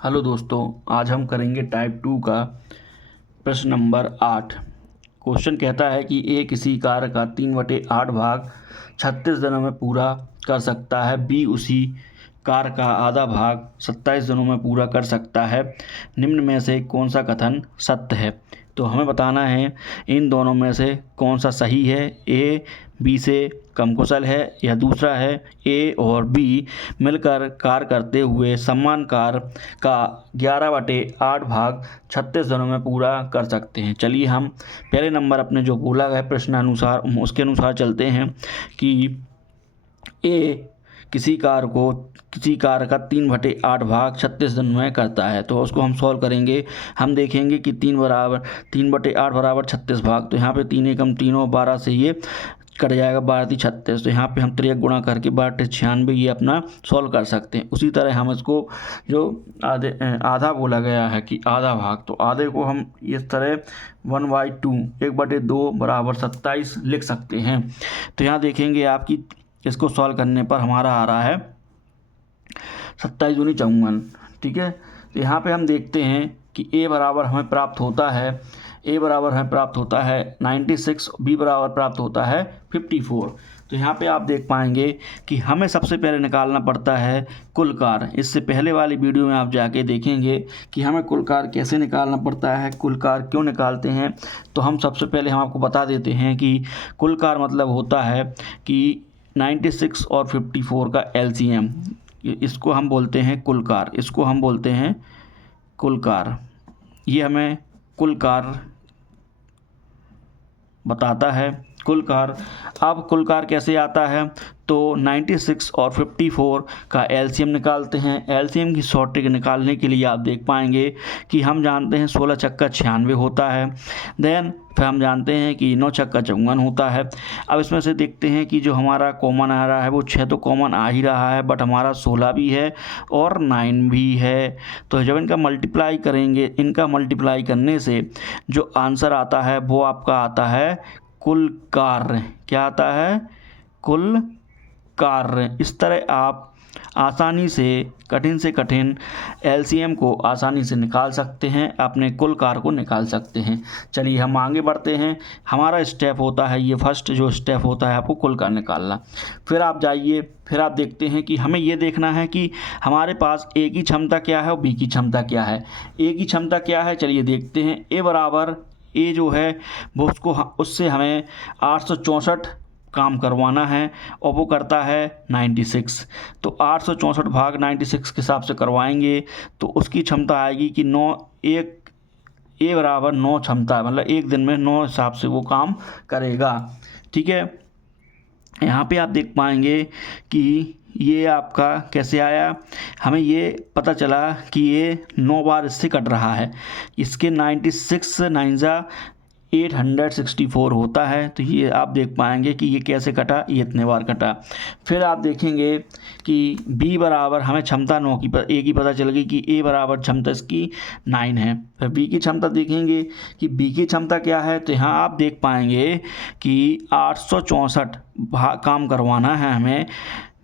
Hello दोस्तों, आज हम करेंगे टाइप 2 का प्रश्न नंबर 8। क्वेश्चन कहता है कि ए किसी कार्य का 3/8 भाग 36 दिनों में पूरा कर सकता है, बी उसी कार्य का आधा भाग 27 दिनों में पूरा कर सकता है। निम्न में से कौन सा कथन सत्य है? तो हमें बताना है इन दोनों में से कौन सा सही है। ए बी से कम कुशल है या दूसरा है ए और बी मिलकर कार्य करते हुए समान कार्य का 11/8 भाग 36 दिनों में पूरा कर सकते हैं। चलिए हम पहले नंबर अपने जो बोला गया प्रश्न अनुसार उसके अनुसार चलते हैं कि ए किसी कार्य का 3/8 भाग 36 दिन में करता है। तो उसको हम सॉल्व करेंगे। हम देखेंगे कि 3/8 बराबर 36 भाग, तो यहाँ पे 3 एकम 3 और 12 से ये कट जाएगा, 12 36। तो यहाँ पे हम 3 गुणा करके 12 96 ये अपना सॉल्व कर सकते हैं। उसी तरह हम इसको जो आधा बोला गया है कि आधा भाग, तो आधे को हम इस तरह 1/2 1/2 बराबर 27 लिख सकते हैं। तो यहाँ देखेंगे आपकी इसको सॉल्व करने पर हमारा आ रहा है 27 दूनी 54। ठीक है, तो यहाँ पे हम देखते हैं कि ए बराबर हमें प्राप्त होता है 96, बी बराबर प्राप्त होता है 54। तो यहाँ पे आप देख पाएंगे कि हमें सबसे पहले निकालना पड़ता है कुल कार्य। इससे पहले वाली वीडियो में आप जाके देखेंगे कि हमें कुल कार्य कैसे निकालना पड़ता है, कुल कार्य क्यों निकालते हैं। तो हम सबसे पहले हम आपको बता देते हैं कि कुल कार्य मतलब होता है कि 96 और 54 का LCM, इसको हम बोलते हैं कुल कार्य, इसको हम बोलते हैं कुल कार्य। ये हमें कुल कार्य बताता है। कुल कार्य, अब कुल कार्य कैसे आता है? तो 96 और 54 का LCM निकालते हैं। LCM की शॉर्ट ट्रिक निकालने के लिए आप देख पाएंगे कि हम जानते हैं 16 छक्का 96 होता है। देन फिर हम जानते हैं कि 9 छक्का 54 होता है। अब इसमें से देखते हैं कि जो हमारा कॉमन आ रहा है वो 6 तो कॉमन आ ही रहा है, बट हमारा 16 भी है और 9 भी है। तो जब इनका मल्टीप्लाई करेंगे, इनका मल्टीप्लाई करने से जो आंसर आता है वो आपका आता है कुल कार्य। क्या आता है? कुल कार्य। इस तरह आप आसानी से कठिन LCM को आसानी से निकाल सकते हैं, अपने कुल कार्य को निकाल सकते हैं। चलिए हम आगे बढ़ते हैं। हमारा स्टेप होता है ये फर्स्ट जो स्टेप होता है आपको कुल कार्य निकालना। फिर आप जाइए, फिर आप देखते हैं कि हमें ये देखना है कि हमारे पास ए की क्षमता क्या है और बी की क्षमता क्या है। ए की क्षमता क्या है, चलिए देखते हैं। ए बराबर ए जो है वो उससे हमें 864 काम करवाना है और वो करता है 96। तो 864 भाग 96 के हिसाब से करवाएंगे तो उसकी क्षमता आएगी कि 9 एक ए बराबर 9 क्षमता, मतलब एक दिन में 9 हिसाब से वो काम करेगा। ठीक है, यहाँ पे आप देख पाएंगे कि ये आपका कैसे आया। हमें ये पता चला कि ये 9 बार इससे कट रहा है। इसके 96 9 864 होता है। तो ये आप देख पाएंगे कि ये कैसे कटा, ये इतने बार कटा। फिर आप देखेंगे कि बी बराबर हमें क्षमता 9 की ए की पता चल गई कि ए बराबर क्षमता इसकी 9 है। फिर बी की क्षमता देखेंगे कि बी की क्षमता क्या है। तो यहाँ आप देख पाएंगे कि 864 काम करवाना है हमें।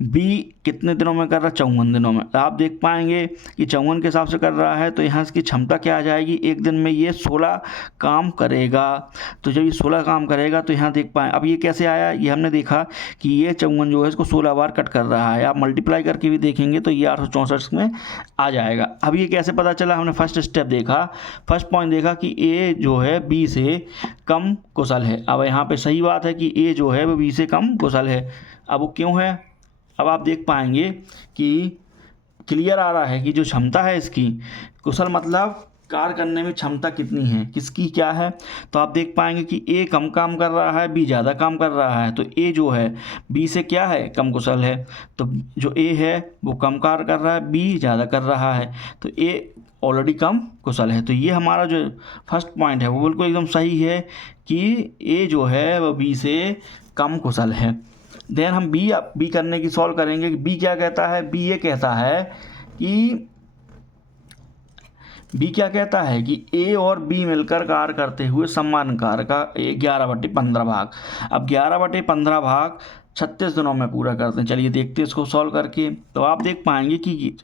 बी कितने दिनों में कर रहा है? 54 दिनों में। आप देख पाएंगे कि 54 के हिसाब से कर रहा है। तो यहाँ इसकी क्षमता क्या आ जाएगी? एक दिन में ये 16 काम करेगा। तो जब ये 16 काम करेगा तो यहाँ देख पाएँ। अब ये कैसे आया? ये हमने देखा कि ये 54 जो है इसको 16 बार कट कर रहा है। आप मल्टीप्लाई करके भी देखेंगे तो ये 864 में आ जाएगा। अब ये कैसे पता चला? हमने फर्स्ट स्टेप देखा, फर्स्ट पॉइंट देखा कि ए जो है बी से कम कुशल है। अब यहाँ पर सही बात है कि ए जो है वो बी से कम कुशल है। अब वो क्यों है? अब आप देख पाएंगे कि क्लियर आ रहा है कि जो क्षमता है इसकी, कुशल मतलब कार्य करने में क्षमता कितनी है, किसकी क्या है। तो आप देख पाएंगे कि ए कम काम कर रहा है, बी ज़्यादा काम कर रहा है। तो ए जो है बी से क्या है? कम कुशल है। तो जो ए है वो कम कार्य कर रहा है, बी ज़्यादा कर रहा है, तो ए ऑलरेडी कम कुशल है। तो ये हमारा जो फर्स्ट पॉइंट है वो बिल्कुल एकदम सही है कि ए जो है वो बी से कम कुशल है। देन हम बी करने की सॉल्व करेंगे कि बी क्या कहता है। बी ये कहता है कि बी क्या कहता है कि ए और बी मिलकर कार्य करते हुए समान कार्य का 11/15 भाग। अब 11/15 भाग 36 दिनों में पूरा करते हैं। चलिए देखते हैं इसको सॉल्व करके। तो आप देख पाएंगे कि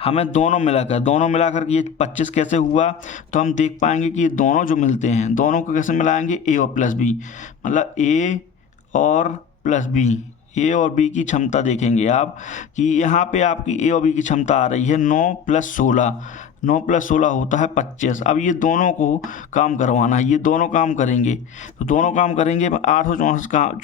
हमें दोनों मिलाकर ये 25 कैसे हुआ, तो हम देख पाएंगे कि ये दोनों जो मिलते हैं, दोनों को कैसे मिलाएंगे, ए और प्लस बी, मतलब ए और प्लस बी, ए और बी की क्षमता देखेंगे आप कि यहाँ पे आपकी ए और बी की क्षमता आ रही है 9 + 16, 9 + 16 होता है 25। अब ये दोनों को काम करवाना है, ये दोनों काम करेंगे, तो दोनों काम करेंगे 864 काम,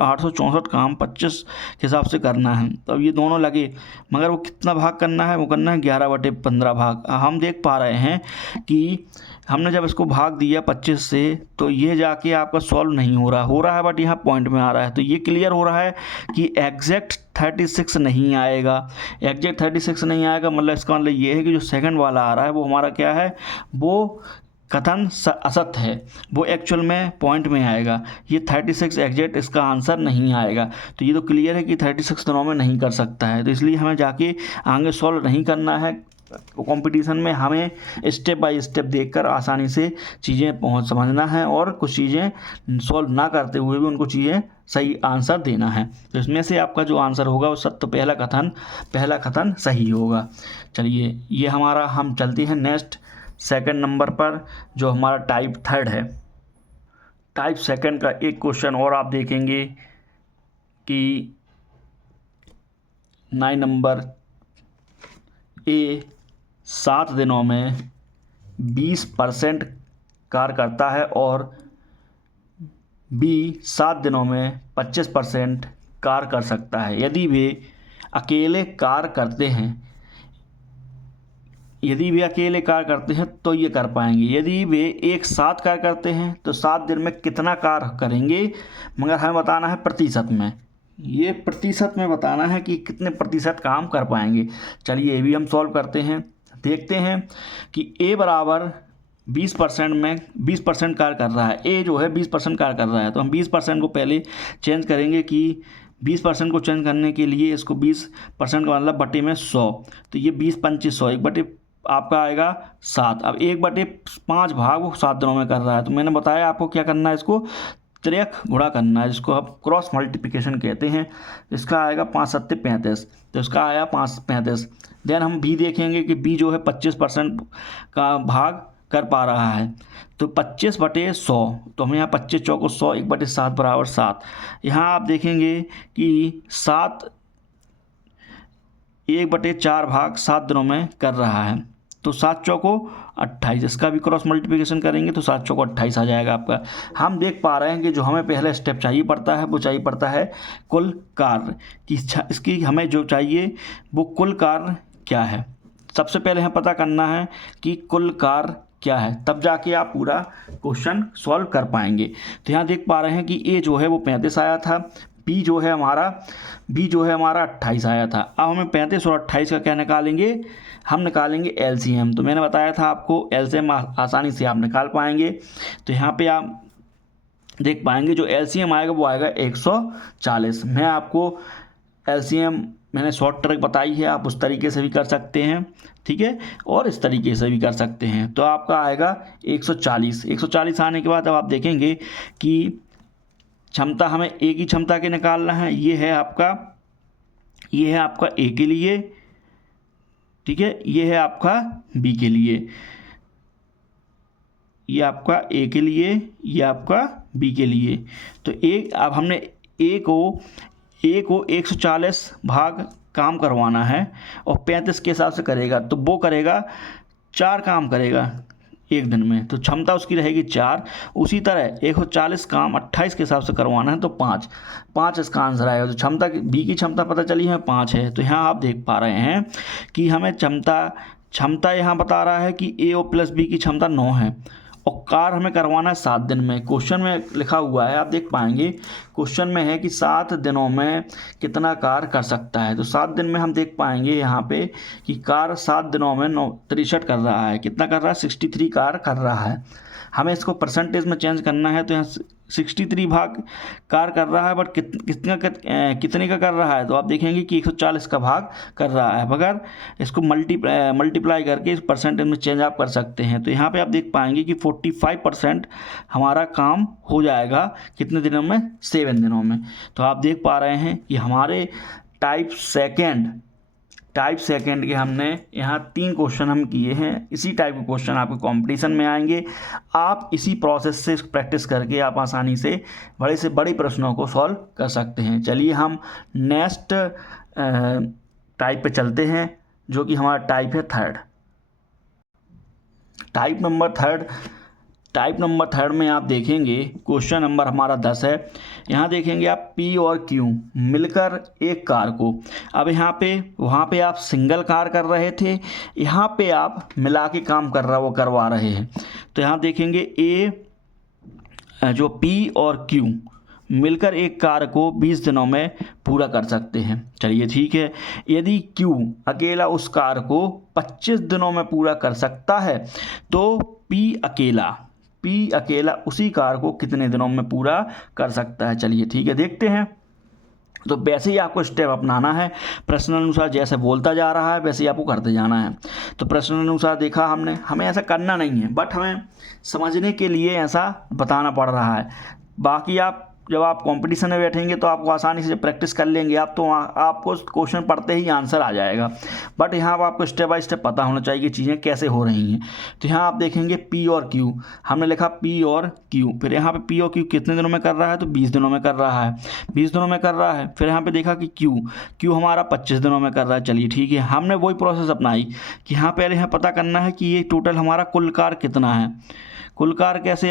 864 काम 25 के हिसाब से करना है। तो अब ये दोनों लगे, मगर वो कितना भाग करना है, वो करना है 11/15 भाग। हम देख पा रहे हैं कि हमने जब इसको भाग दिया 25 से, तो ये जाके आपका सॉल्व नहीं हो रहा है, बट यहाँ पॉइंट में आ रहा है। तो ये क्लियर हो रहा है कि एग्जैक्ट 36 नहीं आएगा, एग्जैक्ट 36 नहीं आएगा, मतलब इसका मतलब ये है कि जो सेकंड वाला आ रहा है वो हमारा क्या है, वो कथन असत्य है, वो एक्चुअल में पॉइंट में आएगा। ये 36 एग्जैक्ट इसका आंसर नहीं आएगा। तो ये तो क्लियर है कि 36 दिनों में नहीं कर सकता है, तो इसलिए हमें जाके आगे सॉल्व नहीं करना है। कंपटीशन में हमें स्टेप बाय स्टेप देखकर आसानी से चीज़ें समझना है, और कुछ चीज़ें सॉल्व ना करते हुए भी उनको चीज़ें सही आंसर देना है। तो इसमें से आपका जो आंसर होगा वो सत्य, पहला कथन सही होगा। चलिए, ये हमारा, हम चलते हैं नेक्स्ट सेकंड नंबर पर, जो हमारा टाइप थर्ड है। टाइप सेकंड का एक क्वेश्चन और आप देखेंगे कि 9 नंबर, ए 7 दिनों में 20% कार्य करता है और बी 7 दिनों में 25% कार्य कर सकता है। यदि वे अकेले कार्य करते हैं तो ये कर पाएंगे। यदि वे एक साथ कार्य करते हैं तो 7 दिन में कितना कार्य करेंगे, मगर हमें बताना है प्रतिशत में। ये प्रतिशत में बताना है कि कितने प्रतिशत काम कर पाएंगे। चलिए, ये भी हम सॉल्व करते हैं। देखते हैं कि ए बराबर 20% में 20% कार्य कर रहा है, ए जो है 20% कार्य कर रहा है, तो हम 20% को पहले चेंज करेंगे कि 20% को चेंज करने के लिए इसको 20% का मतलब बटे में 100, तो ये 20×5 100, 1 बटे आपका आएगा 7। अब 1/5 भाग वो 7 दिनों में कर रहा है, तो मैंने बताया आपको क्या करना है, इसको त्रिक गुणा करना है, जिसको आप क्रॉस मल्टीप्लिकेशन कहते हैं। इसका आएगा 5 7 35, तो इसका आया 5 35। देन हम बी देखेंगे कि बी जो है 25% का भाग कर पा रहा है, तो 25/100, तो हम यहाँ 25 चौको 100, 1/7 बराबर 7। यहाँ आप देखेंगे कि 7 1/4 भाग 7 दिनों में कर रहा है, तो 7 चौको 28। इसका भी क्रॉस मल्टीप्लिकेशन करेंगे तो 7 चौको 28 आ जाएगा आपका। हम देख पा रहे हैं कि जो हमें पहला स्टेप चाहिए पड़ता है वो चाहिए पड़ता है कुल कार्य की, इसकी हमें जो चाहिए वो कुल कार्य क्या है। सबसे पहले हमें पता करना है कि कुल कार्य क्या है, तब जाके आप पूरा क्वेश्चन सॉल्व कर पाएंगे। तो यहाँ देख पा रहे हैं कि ए जो है वो 35 आया था, बी जो है हमारा 28 आया था। अब हमें 35 और 28 का क्या निकालेंगे, हम निकालेंगे एलसीएम। तो मैंने बताया था आपको एलसीएम आसानी से आप निकाल पाएंगे। तो यहाँ पे आप देख पाएंगे जो एलसीएम आएगा वो आएगा 140। मैं आपको एलसीएम मैंने शॉर्ट ट्रिक बताई है, आप उस तरीके से भी कर सकते हैं, ठीक है, और इस तरीके से भी कर सकते हैं। तो आपका आएगा 140 आने के बाद अब आप देखेंगे कि क्षमता हमें ए की क्षमता के निकालना है। ये है आपका ए के लिए, ठीक है, ये है आपका बी के लिए, ये आपका ए के लिए, ये आपका बी के लिए। तो अब हमने ए को 140 भाग काम करवाना है और 35 के हिसाब से करेगा, तो वो करेगा 4 काम करेगा एक दिन में, तो क्षमता उसकी रहेगी 4। उसी तरह 140 काम 28 के हिसाब से करवाना है तो 5 इसका आंसर आएगा। तो क्षमता बी की क्षमता पता चली है 5 है। तो यहाँ आप देख पा रहे हैं कि हमें क्षमता यहाँ बता रहा है कि ए और प्लस बी की क्षमता 9 है और कार्य हमें करवाना है 7 दिन में। क्वेश्चन में लिखा हुआ है, आप देख पाएंगे क्वेश्चन में है कि 7 दिनों में कितना कार्य कर सकता है। तो 7 दिन में हम देख पाएंगे यहाँ पे कि कार्य 7 दिनों में 63 कर रहा है। कितना कर रहा है, 63 कार्य कर रहा है। हमें इसको परसेंटेज में चेंज करना है, तो यहाँ 63 भाग कार्य कर रहा है, बट कितने का कर रहा है, तो आप देखेंगे कि 140 का भाग कर रहा है। मगर इसको मल्टीप्लाई करके इस परसेंटेज में चेंज आप कर सकते हैं। तो यहाँ पे आप देख पाएंगे कि 45% हमारा काम हो जाएगा कितने दिनों में, 7 दिनों में। तो आप देख पा रहे हैं कि हमारे टाइप टाइप सेकंड के हमने यहाँ 3 क्वेश्चन हम किए हैं। इसी टाइप के क्वेश्चन आपके कंपटीशन में आएंगे। आप इसी प्रोसेस से प्रैक्टिस करके आप आसानी से बड़े से बड़े प्रश्नों को सॉल्व कर सकते हैं। चलिए हम नेक्स्ट टाइप पे चलते हैं, जो कि हमारा टाइप है थर्ड। टाइप नंबर थर्ड में आप देखेंगे क्वेश्चन नंबर हमारा 10 है। यहाँ देखेंगे आप P और Q मिलकर एक कार को, अब वहाँ पे आप सिंगल कार कर रहे थे, यहाँ पे आप मिला के काम करवा रहे हैं। तो यहाँ देखेंगे जो P और Q मिलकर एक कार को 20 दिनों में पूरा कर सकते हैं। चलिए ठीक है, यदि Q अकेला उस कार को 25 दिनों में पूरा कर सकता है तो P अकेला उसी कार को कितने दिनों में पूरा कर सकता है। चलिए ठीक है, देखते हैं। तो वैसे ही आपको स्टेप अपनाना है, प्रश्न अनुसार जैसे बोलता जा रहा है वैसे ही आपको करते जाना है। तो प्रश्न अनुसार देखा हमने, हमें ऐसा करना नहीं है, बट हमें समझने के लिए ऐसा बताना पड़ रहा है। बाकी आप जब आप कंपटीशन में बैठेंगे तो आपको आसानी से प्रैक्टिस कर लेंगे आप, तो आपको क्वेश्चन पढ़ते ही आंसर आ जाएगा। बट यहाँ पर आपको स्टेप बाय स्टेप पता होना चाहिए कि चीज़ें कैसे हो रही हैं। तो यहाँ आप देखेंगे P और Q, हमने लिखा P और Q, फिर यहाँ पे P और Q कितने दिनों में कर रहा है, तो 20 दिनों में कर रहा है, 20 दिनों में कर रहा है। फिर यहाँ पर देखा कि Q हमारा 25 दिनों में कर रहा है। चलिए ठीक है, हमने वही प्रोसेस अपनाई कि यहाँ पहले यहाँ पता करना है कि ये टोटल हमारा कुल कार कितना है। कुल कार कैसे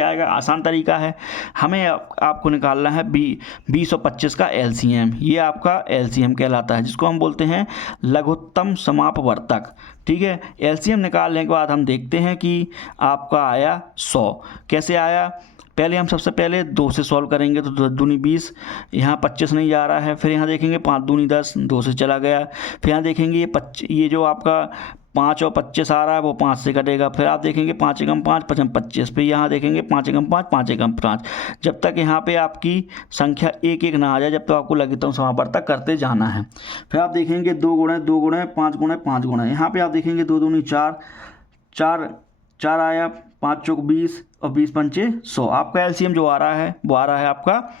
आएगा, आसान तरीका है। हमें आपको निकालना है 20 और 25 का LCM। ये आपका LCM कहलाता है, जिसको हम बोलते हैं लघुत्तम समापवर्तक। ठीक है, LCM निकालने के बाद हम देखते हैं कि आपका आया 100। कैसे आया, पहले हम सबसे पहले 2 से सॉल्व करेंगे, तो 2 दूनी 20, यहाँ 25 नहीं जा रहा है। फिर यहाँ देखेंगे 5 दूनी 10, 2 से चला गया। फिर यहाँ देखेंगे ये जो आपका 5 और 25 आ रहा है वो 5 से कटेगा। फिर आप देखेंगे 5 एकम 5, 5 25। फिर यहाँ देखेंगे 5 एकम 5, 5 एकम 5, जब तक यहाँ पे आपकी संख्या 1 ना आ जाए, जब तक आपको लघुत्तम समापवर्तक करते जाना है। फिर आप देखेंगे 2 गुणे 2 गुणे 5 गुणे 5 गुणे, यहाँ पे आप देखेंगे 2 दूनी 4, 4 आया, 5 चौक 20 और 20 पंचे 100। आपका LCM जो आ रहा है वो आ रहा है आपका